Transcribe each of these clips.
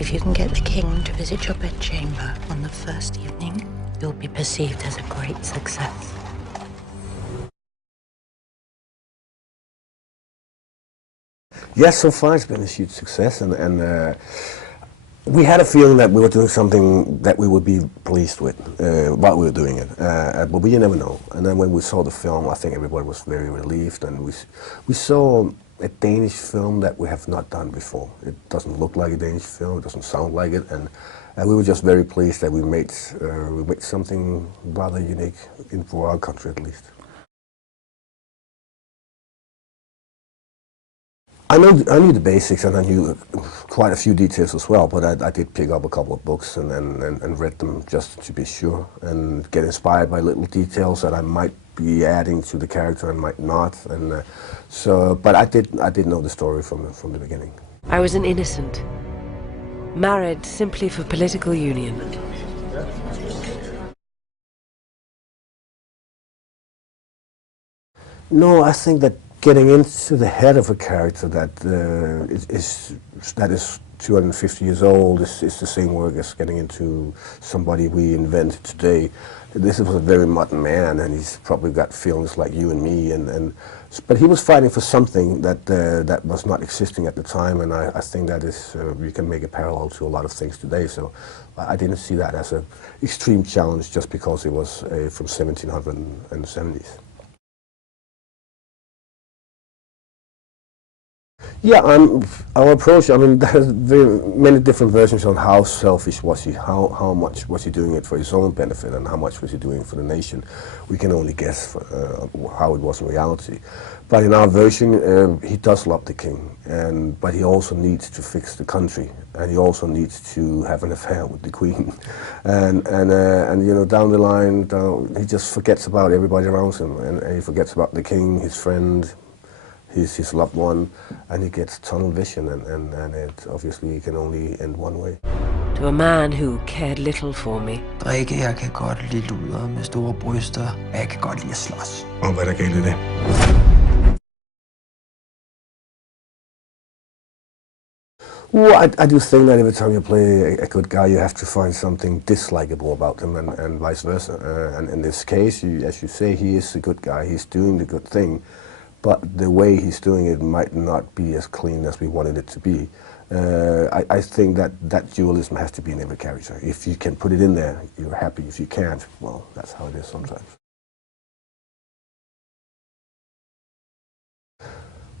If you can get the king to visit your bedchamber on the first evening, you'll be perceived as a great success. Yes, so far it's been a huge success, and we had a feeling that we were doing something that we would be pleased with while we were doing it, but we never know. And then when we saw the film, I think everybody was very relieved, and we saw a Danish film that we have not done before. It doesn't look like a Danish film, it doesn't sound like it, and we were just very pleased that we made something rather unique for our country at least. I knew the basics, and I knew quite a few details as well, but I did pick up a couple of books and read them just to be sure, and get inspired by little details that I might be adding to the character and might not, and but I did know the story from the beginning. I was an innocent, married simply for political union. No, I think that getting into the head of a character that is 250 years old is the same work as getting into somebody we invented today. This was a very modern man, and he's probably got feelings like you and me, but he was fighting for something that was not existing at the time, and I think that is we can make a parallel to a lot of things today. So I didn't see that as an extreme challenge just because it was from 1770s. Yeah, our approach, I mean, there's very many different versions on how selfish was he, how much was he doing it for his own benefit, and how much was he doing for the nation. We can only guess how it was in reality. But in our version, he does love the king, but he also needs to fix the country, and he also needs to have an affair with the queen. And you know, down the line, he just forgets about everybody around him, and he forgets about the king, his friend, his loved one, and he gets tunnel vision, and it obviously can only end one way. To a man who cared little for me. Drikke, jeg kan godt lide luder med store bryster, og jeg kan godt lide at slås. Og hvad der galt i det? Well, I do think that every time you play a good guy, you have to find something dislikable about him, and vice versa. And in this case, as you say, he is a good guy, he's doing the good thing, but the way he's doing it might not be as clean as we wanted it to be. I think that dualism has to be in every character. If you can put it in there, you're happy. If you can't, well, that's how it is sometimes.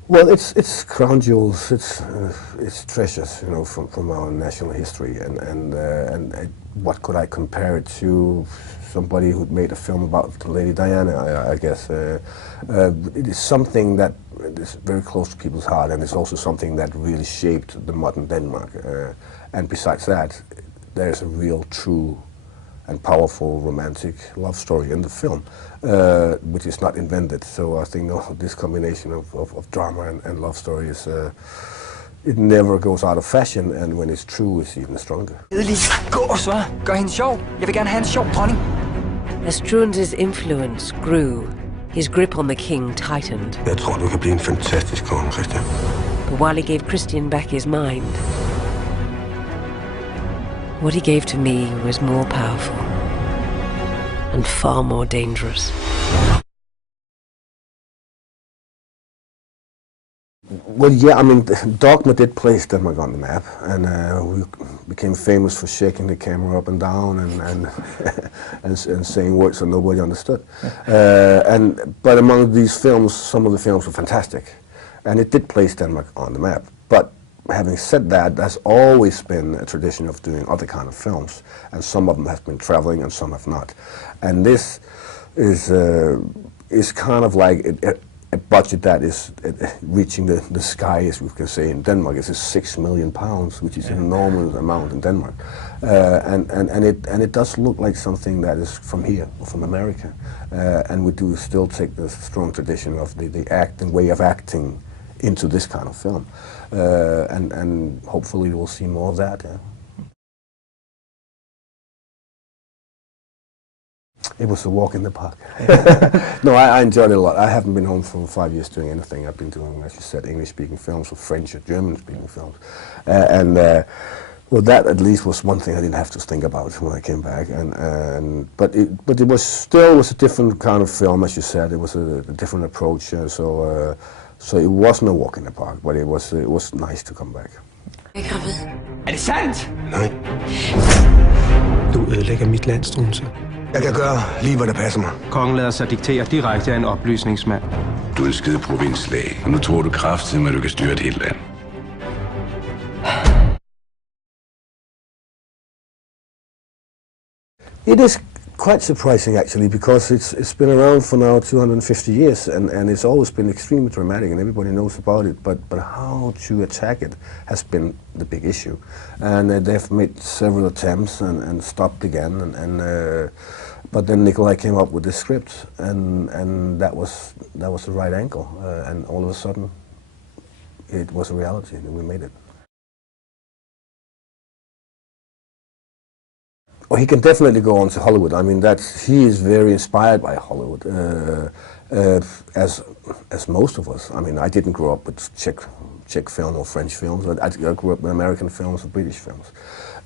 Well, it's crown jewels, it's treasures, you know, from our national history, and what could I compare it to? Somebody who'd made a film about Lady Diana, I guess. It is something that is very close to people's heart, and it's also something that really shaped the modern Denmark. And besides that, there's a real, true, and powerful romantic love story in the film, which is not invented. So I think this combination of drama and love story is, it never goes out of fashion, and when it's true, it's even stronger. Gå så! Gør hende sjov! Jeg vil gerne have en sjov dronning! As Struense's influence grew, his grip on the king tightened. Jeg tror, du kan blive en fantastisk konge, Christian. But while he gave Christian back his mind, what he gave to me was more powerful and far more dangerous. Well, yeah, I mean, Dogma did place Denmark on the map, and we became famous for shaking the camera up and down and saying words that nobody understood. But among these films, some of the films were fantastic, and it did place Denmark on the map. But having said that, there's always been a tradition of doing other kind of films, and some of them have been traveling and some have not. And this is kind of like a budget that is reaching the sky, as we can say in Denmark. It's £6 million, which is an enormous amount in Denmark, and it does look like something that is from here, or from America, and we do still take the strong tradition of the way of acting into this kind of film, and hopefully we'll see more of that. Yeah. It was a walk in the park. No, I enjoyed it a lot. I haven't been home for 5 years doing anything. I've been doing, as you said, English-speaking films or French or German-speaking films. Well, that at least was one thing I didn't have to think about when I came back, but it was still a different kind of film, as you said. It was a different approach, so it wasn't a walk in the park, but it was nice to come back. Er det sandt? Nej. Du ødelægger mit land, Strunse. Jeg kan gøre lige, hvad der passer mig. Kongen lader sig diktere direkte af en oplysningsmand. Du er en skide provinslæge, og nu tror du kraftigt, at du kan styre et helt land. It is quite surprising, actually, because it's been around for now 250 years, and it's always been extremely dramatic, and everybody knows about it. But how to attack it has been the big issue, and they've made several attempts and stopped again, but then Nikolai came up with this script, and that was the right angle, and all of a sudden, it was a reality, and we made it. Well, he can definitely go on to Hollywood. I mean, he is very inspired by Hollywood, as most of us. I mean, I didn't grow up with Czech film or French films. I grew up with American films or British films,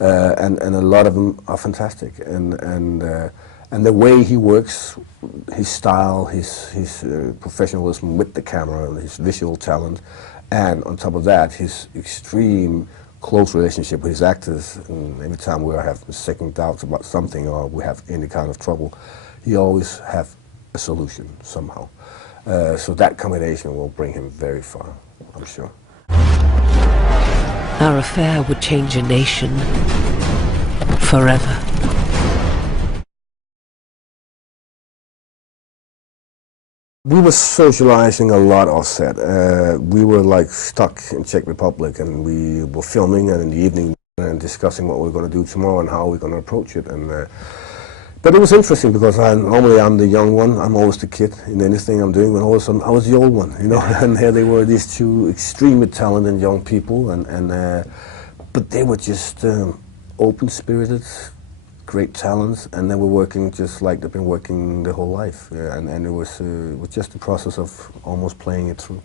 and a lot of them are fantastic. And the way he works, his style, his professionalism with the camera, his visual talent, and on top of that, his extreme close relationship with his actors, and every time we have second doubts about something or we have any kind of trouble, he always have a solution somehow. So that combination will bring him very far, I'm sure. Our affair would change a nation forever. We were socializing a lot off set. We were like stuck in Czech Republic, and we were filming, and in the evening and discussing what we're going to do tomorrow and how we're going to approach it. But it was interesting because normally I'm the young one. I'm always the kid in anything I'm doing. But all of a sudden I was the old one, you know. And here they were, these two extremely talented young people, but they were just open-spirited, great talents, and they were working just like they've been working their whole life. Yeah, and it was just the process of almost playing it through.